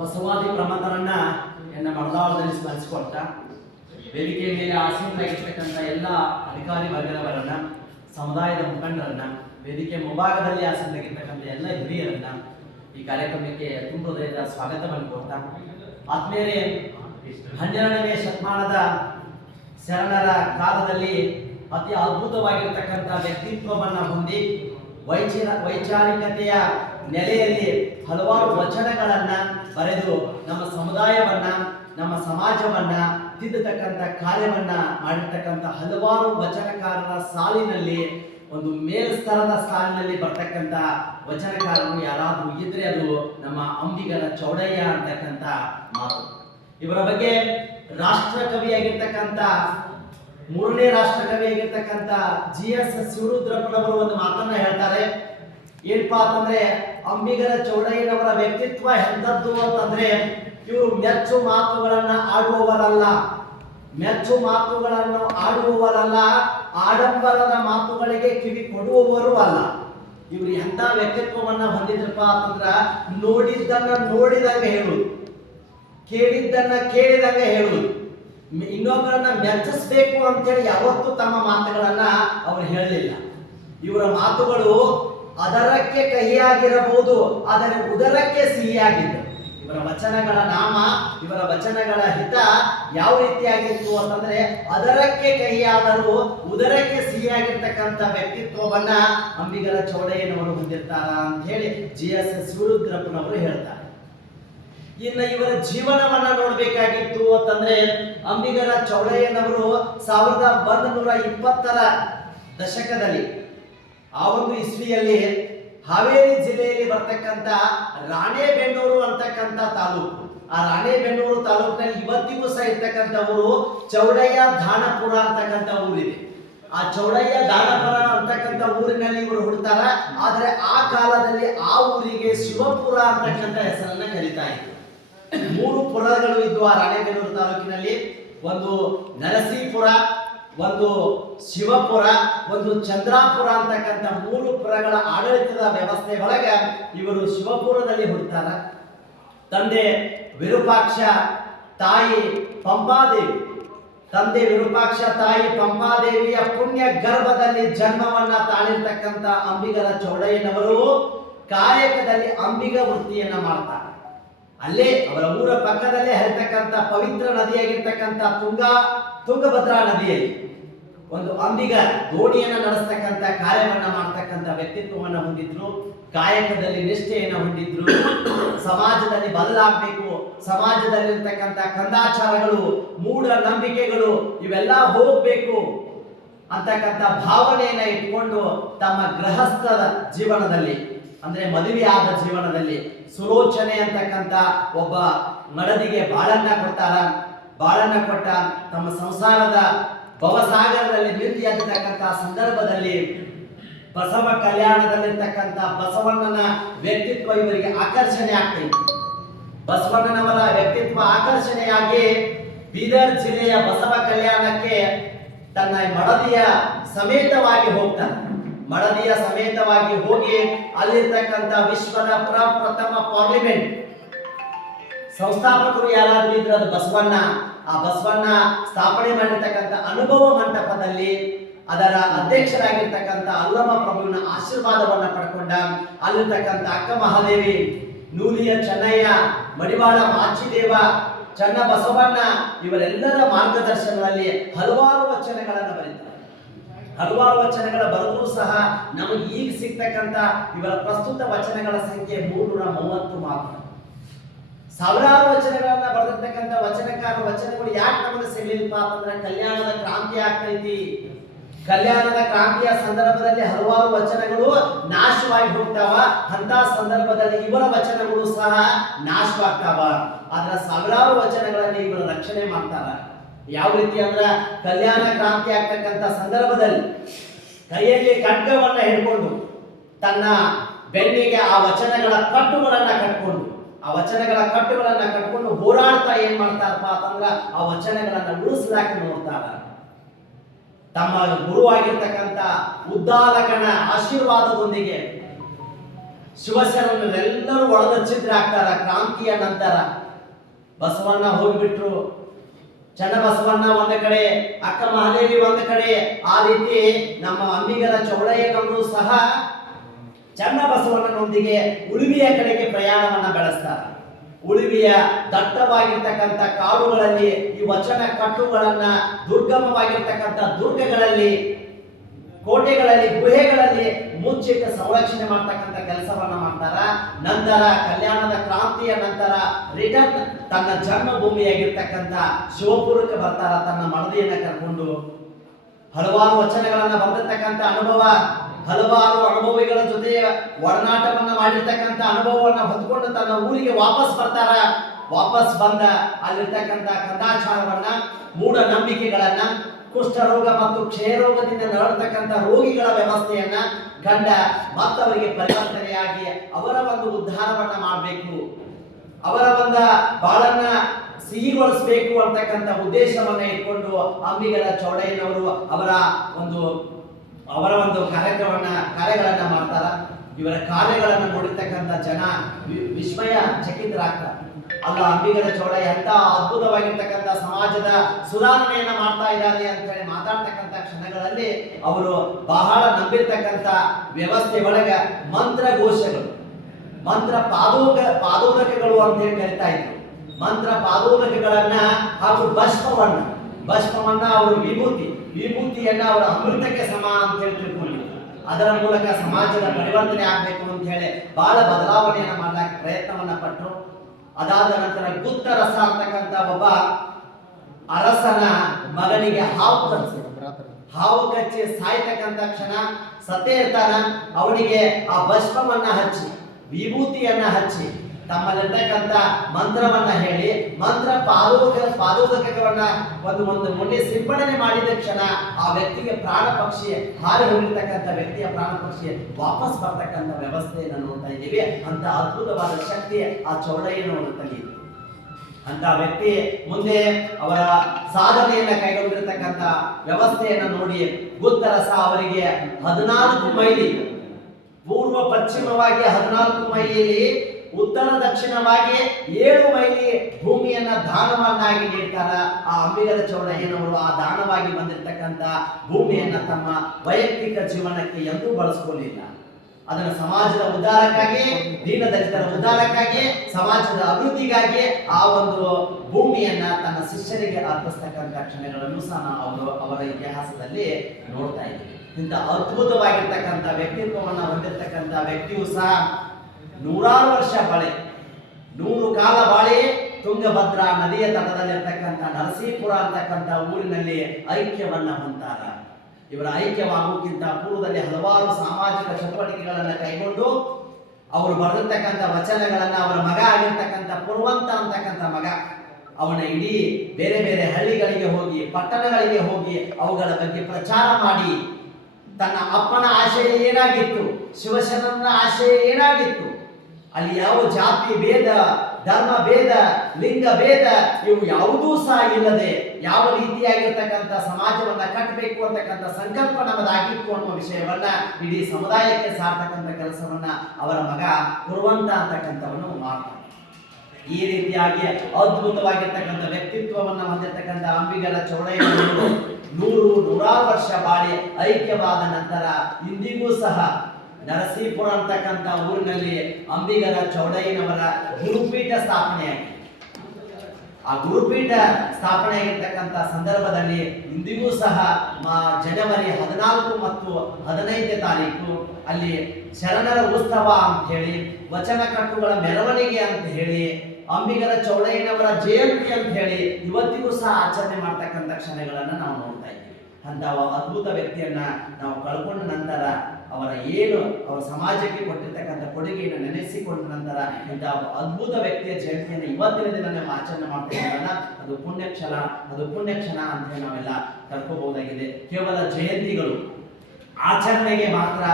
ಬಸವಾದಿ ಪ್ರಮಥರನ್ನ ಎನ್ನ ಮಡದಾಳದಲ್ಲಿ ಸ್ಮರಿಸಿಕೊಟ್ಟ ವೇದಿಕೆ ಮೇಲೆ ಆಸೀನರಾಗಿರ್ತಕ್ಕಂಥ ಎಲ್ಲ ಅಧಿಕಾರಿ ವರ್ಗದವರನ್ನ, ಸಮುದಾಯದ ಮುಖಂಡರನ್ನ, ವೇದಿಕೆ ಮುಂಭಾಗದಲ್ಲಿ ಆಸೀನರಾಗಿರ್ತಕ್ಕಂಥ ಎಲ್ಲ ಹಿರಿಯರನ್ನ ಈ ಕಾರ್ಯಕ್ರಮಕ್ಕೆ ತುಂಬ ಹೃದಯದ ಸ್ವಾಗತವನ್ನು ಕೊಡ್ತಾ, ಆದ್ಮೇಲೆ 12ನೇ ಶತಮಾನದ ಶರಣರ ಕಾಲದಲ್ಲಿ ಅತಿ ಅದ್ಭುತವಾಗಿರ್ತಕ್ಕಂಥ ವ್ಯಕ್ತಿತ್ವವನ್ನ ಹೊಂದಿ ವೈಚಾರಿಕತೆಯ ನೆಲೆಯಲ್ಲಿ ಹಲವಾರು ವಚನಗಳನ್ನ ಬರೆದು ನಮ್ಮ ಸಮುದಾಯವನ್ನ, ನಮ್ಮ ಸಮಾಜವನ್ನ ತಿದ್ದತಕ್ಕಂಥ ಕಾರ್ಯವನ್ನ ಮಾಡಿರ್ತಕ್ಕಂಥ ಹಲವಾರು ವಚನಕಾರರ ಸಾಲಿನಲ್ಲಿ ಒಂದು ಮೇಲ್ಸ್ತರದ ಸಾಲಿನಲ್ಲಿ ಬರ್ತಕ್ಕಂಥ ವಚನಕಾರರು ಯಾರಾದ್ರೂ ಇದ್ರೆ ಅದು ನಮ್ಮ ಅಂಬಿಗರ ಚೌಡಯ್ಯ ಅಂತಕ್ಕಂಥ ಮಾತು. ಇವರ ಬಗ್ಗೆ ರಾಷ್ಟ್ರಕವಿಯಾಗಿರ್ತಕ್ಕಂಥ 3ನೇ ರಾಷ್ಟ್ರಕವಿಯಾಗಿರ್ತಕ್ಕಂಥ GS ಶಿವರುದ್ರಪ್ಪನವರು ಒಂದು ಮಾತನ್ನ ಹೇಳ್ತಾರೆ. ಏನಪ್ಪಾ ಅಂತಂದ್ರೆ, ಅಂಬಿಗರ ಚೌಡಯ್ಯನವರ ವ್ಯಕ್ತಿತ್ವ ಎಂಥದ್ದು ಅಂತಂದ್ರೆ, ಇವರು ಮೆಚ್ಚು ಮಾತುಗಳನ್ನ ಆಡುವವರಲ್ಲ, ಮೆಚ್ಚು ಮಾತುಗಳನ್ನು ಆಡುವವರಲ್ಲ, ಆಡಂಬರದ ಮಾತುಗಳಿಗೆ ಕಿವಿ ಕೊಡುವವರು ಅಲ್ಲ. ಇವರು ಎಂಥ ವ್ಯಕ್ತಿತ್ವವನ್ನ ಹೊಂದಿದ್ರಪ್ಪ ಅಂತಂದ್ರ, ನೋಡಿದ್ದನ್ನ ನೋಡಿದಂಗೆ ಹೇಳುವುದು, ಕೇಳಿದ್ದನ್ನ ಕೇಳಿದಂಗೆ ಹೇಳುವುದು, ಇನ್ನೊಬ್ಬರನ್ನ ಮೆಚ್ಚಿಸ್ಬೇಕು ಅಂತೇಳಿ ಯಾವತ್ತೂ ತಮ್ಮ ಮಾತುಗಳನ್ನ ಅವರು ಹೇಳಲಿಲ್ಲ. ಇವರ ಮಾತುಗಳು ಅದರಕ್ಕೆ ಕಹಿಯಾಗಿರಬಹುದು, ಆದರೆ ಉದರಕ್ಕೆ ಸಿಹಿಯಾಗಿದ್ದು. ಇವರ ವಚನಗಳ ನಾಮ, ಇವರ ವಚನಗಳ ಹಿತ ಯಾವ ರೀತಿಯಾಗಿತ್ತು ಅಂತಂದ್ರೆ, ಅದರಕ್ಕೆ ಕಹಿಯಾದರೂ ಉದರಕ್ಕೆ ಸಿಹಿಯಾಗಿರ್ತಕ್ಕಂಥ ವ್ಯಕ್ತಿತ್ವವನ್ನ ಅಂಬಿಗರ ಚೌಡಯ್ಯನವರು ಹೊಂದಿರ್ತಾರ ಅಂತ ಹೇಳಿ GS ಶಿವರುದ್ರಪ್ಪನವರು ಹೇಳ್ತಾರೆ. ಇನ್ನು ಇವರ ಜೀವನವನ್ನ ನೋಡ್ಬೇಕಾಗಿತ್ತು ಅಂತಂದ್ರೆ, ಅಂಬಿಗರ ಚೌಡಯ್ಯನವರು 1120ರ ದಶಕದಲ್ಲಿ ಆ ಒಂದು ಇಸ್ವಿಯಲ್ಲಿ ಹಾವೇರಿ ಜಿಲ್ಲೆಯಲ್ಲಿ ಬರ್ತಕ್ಕಂಥ ರಾಣೆಬೆನ್ನೂರು ಅಂತಕ್ಕಂಥ ತಾಲೂಕು, ಆ ರಾಣೆಬೆನ್ನೂರು ತಾಲೂಕಿನಲ್ಲಿ ಇವತ್ತಿಗೂ ಸಹ ಇರ್ತಕ್ಕಂಥ ಊರು ಚೌಡಯ್ಯ ದಾನಪುರ ಅಂತಕ್ಕಂಥ ಊರಿದೆ. ಆ ಚೌಡಯ್ಯ ದಾನಪುರ ಅಂತಕ್ಕಂಥ ಊರಿನಲ್ಲಿ ಇವರು ಹುಡ್ತಾರ. ಆದ್ರೆ ಆ ಕಾಲದಲ್ಲಿ ಆ ಊರಿಗೆ ಶಿವಪುರ ಅಂತಕ್ಕಂಥ ಹೆಸರನ್ನ ಕರೀತಾ ಇದ್ರು. 3 ಪುರಗಳು ಇದ್ವು ಆ ರಾಣೆಬೆನ್ನೂರು ತಾಲೂಕಿನಲ್ಲಿ. ಒಂದು ನರಸೀಪುರ, ಒಂದು ಶಿವಪುರ, ಒಂದು ಚಂದ್ರಾಪುರ ಅಂತಕ್ಕಂಥ 3 ಪುರಗಳ ಆಡಳಿತದ ವ್ಯವಸ್ಥೆ ಒಳಗೆ ಇವರು ಶಿವಪುರದಲ್ಲಿ ಹುಡ್ತಾರ. ತಂದೆ ವಿರೂಪಾಕ್ಷ, ತಾಯಿ ಪಂಪಾದೇವಿ. ತಂದೆ ವಿರೂಪಾಕ್ಷ, ತಾಯಿ ಪಂಪಾದೇವಿಯ ಪುಣ್ಯ ಗರ್ಭದಲ್ಲಿ ಜನ್ಮವನ್ನ ತಾಳಿರ್ತಕ್ಕಂಥ ಅಂಬಿಗರ ಚೌಡಯ್ಯನವರು ಕಾಯಕದಲ್ಲಿ ಅಂಬಿಗ ವೃತ್ತಿಯನ್ನ ಮಾಡ್ತಾರೆ. ಅಲ್ಲೇ ಅವರ ಊರ ಪಕ್ಕದಲ್ಲೇ ಹರಿತಕ್ಕಂಥ ಪವಿತ್ರ ನದಿಯಾಗಿರ್ತಕ್ಕಂಥ ತುಂಗಭದ್ರಾ ನದಿಯಲ್ಲಿ ಒಂದು ಅಂಬಿಗ ದೋಣಿಯನ್ನ ನಡೆಸ್ತಕ್ಕಂಥ ಕಾರ್ಯವನ್ನ ಮಾಡ್ತಕ್ಕಂಥ ವ್ಯಕ್ತಿತ್ವವನ್ನ ಹೊಂದಿದ್ರು. ಕಾಯಕದಲ್ಲಿ ನಿಷ್ಠೆಯನ್ನ ಹೊಂದಿದ್ರು. ಸಮಾಜದಲ್ಲಿ ಬದಲಾಗಬೇಕು, ಸಮಾಜದಲ್ಲಿರ್ತಕ್ಕಂಥ ಕಂದಾಚಾರಗಳು, ಮೂಢ ನಂಬಿಕೆಗಳು ಇವೆಲ್ಲ ಹೋಗ್ಬೇಕು ಅಂತಕ್ಕಂಥ ಭಾವನೆಯನ್ನ ಇಟ್ಕೊಂಡು ತಮ್ಮ ಗೃಹಸ್ಥದ ಜೀವನದಲ್ಲಿ, ಅಂದ್ರೆ ಮದುವೆಯಾದ ಜೀವನದಲ್ಲಿ ಸುಲೋಚನೆ ಅಂತಕ್ಕಂಥ ಒಬ್ಬ ಮಡದಿಗೆ ಬಾಳನ್ನ ಕೊಡ್ತಾರ. ಬಾಳನ್ನ ಕೊಟ್ಟ ತಮ್ಮ ಸಂಸಾರದ ಭವಸಾಗರದಲ್ಲಿ ಮಿಂದಿ ಎದ್ದತಕ್ಕಂಥ ಸಂದರ್ಭದಲ್ಲಿ ಬಸವ ಕಲ್ಯಾಣದಲ್ಲಿರ್ತಕ್ಕಂಥ ಬಸವಣ್ಣನ ವ್ಯಕ್ತಿತ್ವ ಇವರಿಗೆ ಆಕರ್ಷಣೆ ಆಗ್ತೈತಿ. ಬಸವಣ್ಣನವರ ವ್ಯಕ್ತಿತ್ವ ಆಕರ್ಷಣೆಯಾಗಿ ಬೀದರ್ ಜಿಲ್ಲೆಯ ಬಸವ ಕಲ್ಯಾಣಕ್ಕೆ ತನ್ನ ಮಡದಿಯ ಸಮೇತವಾಗಿ ಹೋಗ್ತಾನೆ. ಮಡದಿಯ ಸಮೇತವಾಗಿ ಹೋಗಿ ಅಲ್ಲಿರ್ತಕ್ಕಂಥ ವಿಶ್ವದ ಪ್ರಥಮ ಪಾರ್ಲಿಮೆಂಟ್ ಸಂಸ್ಥಾಪಕರು ಯಾರಾದ್ರೂ ಇದ್ರೆ ಅದು ಬಸವಣ್ಣ. ಆ ಬಸವಣ್ಣ ಸ್ಥಾಪನೆ ಮಾಡಿರ್ತಕ್ಕಂಥ ಅನುಭವ ಮಂಟಪದಲ್ಲಿ ಅದರ ಅಧ್ಯಕ್ಷರಾಗಿರ್ತಕ್ಕಂಥ ಅಲ್ಲಮ ಪ್ರಭುವಿನ ಆಶೀರ್ವಾದವನ್ನ ಪಡ್ಕೊಂಡ ಅಲ್ಲಿರ್ತಕ್ಕಂಥ ಅಕ್ಕ ಮಹಾದೇವಿ, ನೂಲಿಯ ಚೆನ್ನಯ್ಯ, ಮಡಿವಾಳ ಮಾಚಿದೇವ, ಚನ್ನ ಬಸವಣ್ಣ ಇವರೆಲ್ಲರ ಮಾರ್ಗದರ್ಶನದಲ್ಲಿ ಹಲವಾರು ವಚನಗಳನ್ನು ಬರೀತಾರೆ. ಹಲವಾರು ವಚನಗಳ ಬರೆದರೂ ಸಹ ನಮಗೆ ಈಗ ಸಿಗ್ತಕ್ಕಂಥ ಇವರ ಪ್ರಸ್ತುತ ವಚನಗಳ ಸಂಖ್ಯೆ 330 ಮಾತ್ರ. ಸಾವಿರಾರು ವಚನಗಳನ್ನ ಬರೆದಿರ್ತಕ್ಕಂಥ ವಚನಗಳು ಯಾಕೆ ನಮಗೆ ಸಿಗಲಿಲ್ಲಪ್ಪ ಅಂತಂದ್ರೆ, ಕಲ್ಯಾಣದ ಕ್ರಾಂತಿ ಆಗ್ತೈತಿ. ಕಲ್ಯಾಣದ ಕ್ರಾಂತಿಯ ಸಂದರ್ಭದಲ್ಲಿ ಹಲವಾರು ವಚನಗಳು ನಾಶವಾಗಿ ಹೋಗ್ತಾವ. ಅಂತ ಸಂದರ್ಭದಲ್ಲಿ ಇವರ ವಚನಗಳು ಸಹ ನಾಶವಾಗ್ತಾವ. ಆದ್ರೆ ಸಾವಿರಾರು ವಚನಗಳಲ್ಲಿ ಇವರು ರಕ್ಷಣೆ ಮಾಡ್ತಾರ. ಯಾವ ರೀತಿ ಅಂದ್ರ, ಕಲ್ಯಾಣ ಕ್ರಾಂತಿ ಆಗ್ತಕ್ಕಂಥ ಸಂದರ್ಭದಲ್ಲಿ ಕೈಯಲ್ಲಿ ಖಡ್ಗವನ್ನ ಹಿಡ್ಕೊಂಡು ತನ್ನ ಬೆನ್ನಿಗೆ ಆ ವಚನಗಳ ಕಟ್ಟುಗಳನ್ನ ಕಟ್ಕೊಂಡು ಹೋರಾಡ್ತಾ ಏನ್ ಮಾಡ್ತಾರಪ್ಪ ಅಂತಂದ್ರ, ಆ ವಚನಗಳನ್ನ ಉಳಿಸ್ಲಾಕ ನೋಡ್ತಾರ. ತಮ್ಮ ಗುರುವಾಗಿರ್ತಕ್ಕಂಥ ಉದ್ದಾಲಕನ ಆಶೀರ್ವಾದದೊಂದಿಗೆ ಶಿವಶರಣರೆಲ್ಲರೂ ಒಳದ ಛಿದ್ರ ಆಗ್ತಾರ. ಕ್ರಾಂತಿಯ ನಂತರ ಬಸವಣ್ಣ ಹೋಗ್ಬಿಟ್ರು, ಚನ್ನಬಸವಣ್ಣ ಒಂದ ಕಡೆ, ಅಕ್ಕ ಮಹಾದೇವಿ ಒಂದ ಕಡೆ. ಆ ರೀತಿ ನಮ್ಮ ಅಂಬಿಗರ ಚೌಡಯ್ಯನವರು ಸಹ ಚನ್ನಬಸವಣ್ಣನೊಂದಿಗೆ ಉಳುವಿಯ ಕಡೆಗೆ ಪ್ರಯಾಣವನ್ನ ಬೆಳೆಸ್ತಾರೆ. ಉಳುವಿಯ ದಟ್ಟವಾಗಿರ್ತಕ್ಕಂಥ ಕಾಡುಗಳಲ್ಲಿ ಈ ವಚನ ಕಟ್ಟುಗಳನ್ನ, ದುರ್ಗಮವಾಗಿರ್ತಕ್ಕಂಥ ದುರ್ಗಗಳಲ್ಲಿ, ಕೋಟೆಗಳಲ್ಲಿ, ಗುಹೆಗಳಲ್ಲಿ ಮುಚ್ಚಿಟ್ಟು ಸಂರಕ್ಷಣೆ ಮಾಡ್ತಕ್ಕಂಥ ಕೆಲಸವನ್ನ ಮಾಡ್ತಾರ. ನಂತರ ಕಲ್ಯಾಣದ ಕ್ರಾಂತಿಯ ನಂತರ ರಿಟರ್ನ್ ತನ್ನ ಜನ್ಮಭೂಮಿಯಾಗಿರ್ತಕ್ಕಂಥ ಶಿವಪುರಕ್ಕೆ ಬರ್ತಾರ. ತನ್ನ ಮಡದಿಯನ್ನ ಕರ್ಕೊಂಡು ಹಲವಾರು ವಚನಗಳನ್ನ ಬರೆದಿರ್ತಕ್ಕಂಥ ಅನುಭವ, ಹಲವಾರು ಅನುಭವಿಗಳ ಜೊತೆ ಒಡನಾಟವನ್ನ ಮಾಡಿರ್ತಕ್ಕಂಥ ಅನುಭವವನ್ನ ಹೊತ್ಕೊಂಡು ತನ್ನ ಊರಿಗೆ ವಾಪಸ್ ಬರ್ತಾರ. ವಾಪಸ್ ಬಂದ ಅಲ್ಲಿರ್ತಕ್ಕಂಥ ಕಂದಾಚಾರವನ್ನ, ಮೂಢನಂಬಿಕೆಗಳನ್ನ, ಕುಷ್ಠರೋಗ ಮತ್ತು ಕ್ಷಯರೋಗದಿಂದ ನರಳತಕ್ಕಂಥ ರೋಗಿಗಳ ವ್ಯವಸ್ಥೆಯನ್ನ ಗಂಡ ಮತ್ತವರಿಗೆ ಪರಿವರ್ತನೆಯಾಗಿ ಅವರ ಒಂದು ಉದ್ಧಾರವನ್ನ ಮಾಡಬೇಕು, ಅವರ ಒಂದು ಬಾಳನ್ನ ಸಿಹಿಗೊಳಿಸಬೇಕು ಅಂತಕ್ಕಂಥ ಉದ್ದೇಶವನ್ನ ಇಟ್ಕೊಂಡು ಅಂಬಿಗರ ಚೌಡಯ್ಯನವರು ಅವರ ಒಂದು ಕಾರ್ಯಗಳನ್ನ ಮಾಡ್ತಾರ. ಇವರ ಕಾರ್ಯಗಳನ್ನ ನೋಡಿರ್ತಕ್ಕಂಥ ಜನ ವಿಸ್ಮಯ ಚಕಿತರಾಗ್ತಾರೆ. ಅಲ್ಲ, ಅಂಬಿಗರ ಚೌಡಯ್ಯ ಎಂತ ಅದ್ಭುತವಾಗಿರ್ತಕ್ಕಂಥ ಸಮಾಜದ ಸುಧಾರಣೆಯನ್ನ ಮಾಡ್ತಾ ಇದ್ದಾರೆ ಅಂತ ಹೇಳಿ ಮಾತಾಡ್ತಕ್ಕಂಥ ಕ್ಷಣಗಳಲ್ಲಿ ಅವರು ಬಹಳ ನಂಬಿರ್ತಕ್ಕಂಥ ವ್ಯವಸ್ಥೆ ಒಳಗ ಮಂತ್ರಘೋಷಗಳು, ಮಂತ್ರ ಪಾದೋದಕಗಳು ಅಂತ ಹೇಳಿ ಕರಿತಾ ಇದ್ರು. ಮಂತ್ರ ಪಾದೋದಕಗಳನ್ನ ಹಾಗೂ ಭಸ್ಮವನ್ನ ಅವರು ವಿಭೂತಿಯನ್ನ ಅವರ ಅಮೃತಕ್ಕೆ ಸಮಾನ ಅಂತ ಹೇಳಿ ತಿಳ್ಕೊಂಡಿದ್ರು. ಅದರ ಮೂಲಕ ಸಮಾಜದ ಪರಿವರ್ತನೆ ಆಗ್ಬೇಕು ಅಂತ ಹೇಳಿ ಬಹಳ ಬದಲಾವಣೆಯನ್ನ ಮಾಡ್ಲಿಕ್ಕೆ ಪ್ರಯತ್ನವನ್ನ ಪಟ್ಟರು. ಅದಾದ ನಂತರ ಗುತ್ತರಸ ಅಂತಕ್ಕಂಥ ಒಬ್ಬ ಅರಸನ ಮಗನಿಗೆ ಹಾವು ಕಚ್ಚಿ ಸಾಯ್ತಕ್ಕಂಥ ಕ್ಷಣ ಸತ್ತೇ ಇರ್ತಾನ. ಅವನಿಗೆ ಆ ಭಸ್ಮವನ್ನ ಹಚ್ಚಿ, ವಿಭೂತಿಯನ್ನ ಹಚ್ಚಿ, ತಮ್ಮಲ್ಲಿರ್ತಕ್ಕಂಥ ಮಂತ್ರವನ್ನ ಹೇಳಿ, ಮಂತ್ರ ಪಾದೋದಕವನ್ನ ಒಂದು ಮೊನ್ನೆ ಸಿಂಪಡಣೆ ಮಾಡಿದ ಕ್ಷಣ ಆ ವ್ಯಕ್ತಿಗೆ ಪ್ರಾಣ ಪಕ್ಷಿ, ಹಾರಿ ಹೋಗಿರ್ತಕ್ಕಂಥ ವ್ಯಕ್ತಿಯ ಪ್ರಾಣ ಪಕ್ಷಿ ವಾಪಸ್ ಬರ್ತಕ್ಕಂಥ ವ್ಯವಸ್ಥೆಯನ್ನು ನೋಡ್ತಾ ಇದ್ದೀವಿ. ಅಂತ ಅದ್ಭುತವಾದ ಶಕ್ತಿ ಆ ಚೌಡಯ್ಯನವರು ತಲೆ. ಅಂತ ವ್ಯಕ್ತಿ ಮುಂದೆ ಅವರ ಸಾಧನೆಯನ್ನ ಕೈಗೊಂಡಿರ್ತಕ್ಕಂಥ ವ್ಯವಸ್ಥೆಯನ್ನ ನೋಡಿ ಗುತ್ತರಸ ಅವರಿಗೆ 14 ಮೈಲಿ ಪೂರ್ವ ಪಶ್ಚಿಮವಾಗಿ 14 ಮೈಲಿಯಲ್ಲಿ, ಉತ್ತರ ದಕ್ಷಿಣವಾಗಿ 7 ಮೈಲಿ ಭೂಮಿಯನ್ನ ದಾನವನ್ನಾಗಿ ನೀಡ್ತಾರ. ಆ ಅಂಬಿಗರ ಚೌಡಯ್ಯನವರು ಆ ದಾನವಾಗಿ ಬಂದಿರತಕ್ಕಂತ ಭೂಮಿಯನ್ನ ತಮ್ಮ ವೈಯಕ್ತಿಕ ಜೀವನಕ್ಕೆ ಎಂದೂ ಬಳಸ್ಕೊಳ್ಳಿಲ್ಲ. ಅದನ್ನು ಸಮಾಜದ ಉದ್ಧಾರಕ್ಕಾಗಿ, ದೀನದಲಿತರ ಉದ್ಧಾರಕ್ಕಾಗಿ, ಸಮಾಜದ ಅಭಿವೃದ್ಧಿಗಾಗಿ ಆ ಒಂದು ಭೂಮಿಯನ್ನ ತನ್ನ ಶಿಷ್ಯರಿಗೆ ಅರ್ಪಿಸ್ತಕ್ಕಂಥ ಕ್ಷಣಗಳನ್ನು ಸಹ ಅವರ ಇತಿಹಾಸದಲ್ಲಿ ನೋಡ್ತಾ ಇದ್ದೀವಿ. ಇಂಥ ಅದ್ಭುತವಾಗಿರ್ತಕ್ಕಂಥ ವ್ಯಕ್ತಿತ್ವವನ್ನು ಹೊಂದಿರತಕ್ಕಂಥ ವ್ಯಕ್ತಿಯು ಸಹ 100 ವರ್ಷ ಬಾಳೆ, 100 ಕಾಲ ಬಾಳೆ ತುಂಗಭದ್ರಾ ನದಿಯ ತಟದಲ್ಲಿರ್ತಕ್ಕಂಥ ನರಸೀಪುರ ಅಂತಕ್ಕಂಥ ಊರಿನಲ್ಲಿ ಐಕ್ಯವನ್ನ ಹೊಂದಾರ. ಇವರ ಐಕ್ಯವಾಗುವುದಕ್ಕಿಂತ ಪೂರ್ವದಲ್ಲಿ ಹಲವಾರು ಸಾಮಾಜಿಕ ಚಟುವಟಿಕೆಗಳನ್ನು ಕೈಗೊಂಡು ಅವರು ಬರೆದಿರ್ತಕ್ಕಂಥ ವಚನಗಳನ್ನ, ಅವರ ಮಗ ಆಗಿರ್ತಕ್ಕಂಥ ಪುರುವಂತ ಅಂತಕ್ಕಂಥ ಮಗ, ಅವನ ಇಡೀ ಬೇರೆ ಬೇರೆ ಹಳ್ಳಿಗಳಿಗೆ ಹೋಗಿ, ಪಟ್ಟಣಗಳಿಗೆ ಹೋಗಿ ಅವುಗಳ ಬಗ್ಗೆ ಪ್ರಚಾರ ಮಾಡಿ, ತನ್ನ ಅಪ್ಪನ ಆಶಯ ಏನಾಗಿತ್ತು, ಶಿವಶರಣನ ಆಶಯ ಏನಾಗಿತ್ತು, ಅಲ್ಲಿ ಯಾವ ಜಾತಿ ಭೇದ, ಧರ್ಮ ಭೇದ, ಲಿಂಗ ಭೇದ ಇವು ಯಾವುದೂ ಸಹ ಇಲ್ಲದೆ ಯಾವ ರೀತಿಯಾಗಿರ್ತಕ್ಕಂಥ ಸಮಾಜವನ್ನ ಕಟ್ಟಬೇಕು ಅಂತಕ್ಕಂಥ ಸಂಕಲ್ಪ ನಮ್ಮದಾಗಿತ್ತು ಅನ್ನುವ ವಿಷಯವನ್ನ ಇಡೀ ಸಮುದಾಯಕ್ಕೆ ಸಾರ್ತಕ್ಕಂಥ ಕೆಲಸವನ್ನ ಅವರ ಮಗ ಪುರುವಂತ ಅಂತಕ್ಕಂಥವನು ಮಾಡ್ತಾನೆ. ಈ ರೀತಿಯಾಗಿ ಅದ್ಭುತವಾಗಿರ್ತಕ್ಕಂಥ ವ್ಯಕ್ತಿತ್ವವನ್ನು ಹೊಂದಿರತಕ್ಕಂಥ ಅಂಬಿಗರ ಚೌಡಯ್ಯನವರು 100 ವರ್ಷ ಬಾಳಿ ಐಕ್ಯವಾದ ನಂತರ ಇಂದಿಗೂ ಸಹ ನರಸೀಪುರ ಅಂತಕ್ಕಂಥ ಊರಿನಲ್ಲಿ ಅಂಬಿಗರ ಚೌಡಯ್ಯನವರ ಗುರುಪೀಠ ಸ್ಥಾಪನೆಯಾಗಿದೆ. ಆ ಗುರುಪೀಠ ಸ್ಥಾಪನೆ ಆಗಿರ್ತಕ್ಕಂಥ ಸಂದರ್ಭದಲ್ಲಿ ಇಂದಿಗೂ ಸಹ ಜನವರಿ 14 ಮತ್ತು 15ನೇ ತಾರೀಕು ಅಲ್ಲಿ ಶರಣರ ಉತ್ಸವ ಅಂತ ಹೇಳಿ, ವಚನ ಕಟ್ಟುಗಳ ಮೆರವಣಿಗೆ ಅಂತ ಹೇಳಿ, ಅಂಬಿಗರ ಚೌಡಯ್ಯನವರ ಜಯಂತಿ ಅಂತ ಹೇಳಿ ಇವತ್ತಿಗೂ ಸಹ ಆಚರಣೆ ಮಾಡ್ತಕ್ಕಂಥ ಕ್ಷಣಗಳನ್ನು ನಾವು ನೋಡ್ತಾ ಇದ್ದೀವಿ. ಅಂತ ಅದ್ಭುತ ವ್ಯಕ್ತಿಯನ್ನ ನಾವು ಕಳ್ಕೊಂಡ ನಂತರ ಅವರ ಸಮಾಜಕ್ಕೆ ಕೊಟ್ಟಿರ್ತಕ್ಕಂಥ ಕೊಡುಗೆಯನ್ನು ನೆನೆಸಿಕೊಂಡ ನಂತರ ಇಂಥ ಅದ್ಭುತ ವ್ಯಕ್ತಿಯ ಜಯಂತಿಯನ್ನು ಇವತ್ತಿನ ದಿನ ನಾವು ಆಚರಣೆ ಮಾಡ್ತಾ ಅದು ಪುಣ್ಯ ಕ್ಷಣ ಅಂತ ನಾವೆಲ್ಲ ಕಳ್ಕೋಬಹುದಾಗಿದೆ. ಕೇವಲ ಜಯಂತಿಗಳು ಆಚರಣೆಗೆ ಮಾತ್ರ